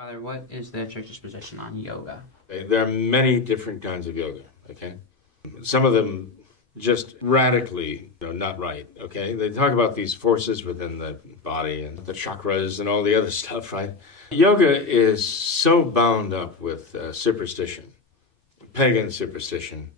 Father, what is the church's position on yoga? There are many different kinds of yoga, okay? Some of them just radically, not right, okay? They talk about these forces within the body and the chakras and all the other stuff, right? Yoga is so bound up with superstition, pagan superstition,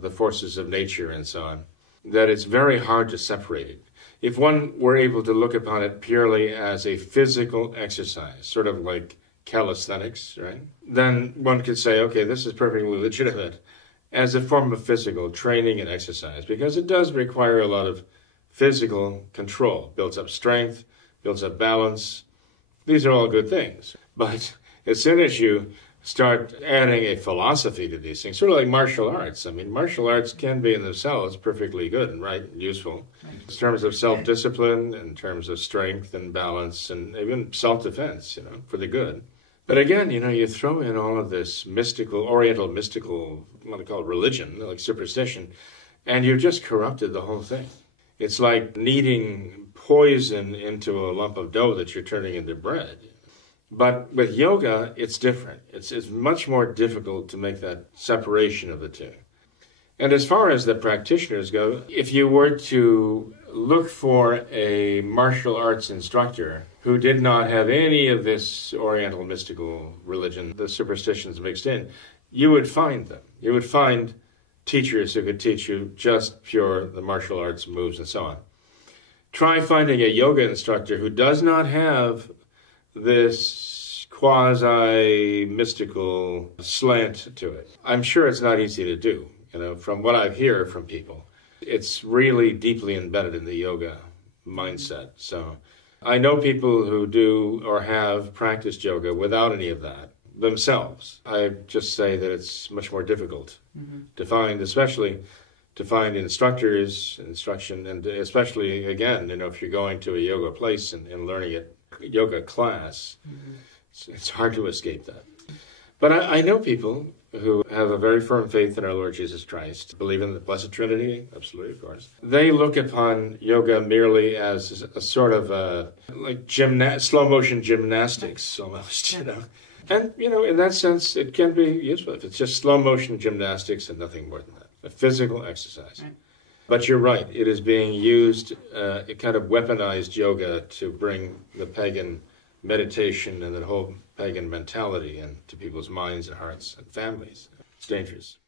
the forces of nature and so on, that it's very hard to separate it. If one were able to look upon it purely as a physical exercise, sort of like calisthenics, right? Then one could say, okay, this is perfectly legitimate as a form of physical training and exercise, because it does require a lot of physical control, builds up strength, builds up balance. These are all good things. But as soon as you start adding a philosophy to these things, sort of like martial arts. I mean, martial arts can be in themselves perfectly good and right and useful in terms of self-discipline, in terms of strength and balance, and even self-defense, for the good. But again, you throw in all of this oriental mystical, what I call religion, like superstition, and you've just corrupted the whole thing. It's like kneading poison into a lump of dough that you're turning into bread. But with yoga, it's different. It's much more difficult to make that separation of the two. And as far as the practitioners go, if you were to look for a martial arts instructor who did not have any of this oriental mystical religion, the superstitions mixed in, you would find them. You would find teachers who could teach you just the martial arts moves and so on. Try finding a yoga instructor who does not have this quasi-mystical slant to it. I'm sure it's not easy to do, from what I hear from people. It's really deeply embedded in the yoga mindset. So I know people who do or have practiced yoga without any of that themselves. I just say that it's much more difficult to find, especially to find instructors, instruction, and especially, again, if you're going to a yoga place and learning it, yoga class, it's hard to escape that. But I know people who have a very firm faith in our Lord Jesus Christ, believe in the Blessed Trinity, absolutely, of course. They look upon yoga merely as a sort of like slow-motion gymnastics, almost, And, in that sense, it can be useful if it's just slow-motion gymnastics and nothing more than that, a physical exercise. Right. But you're right, it is being used, it kind of weaponized yoga to bring the pagan meditation and the whole pagan mentality into people's minds and hearts and families. It's dangerous.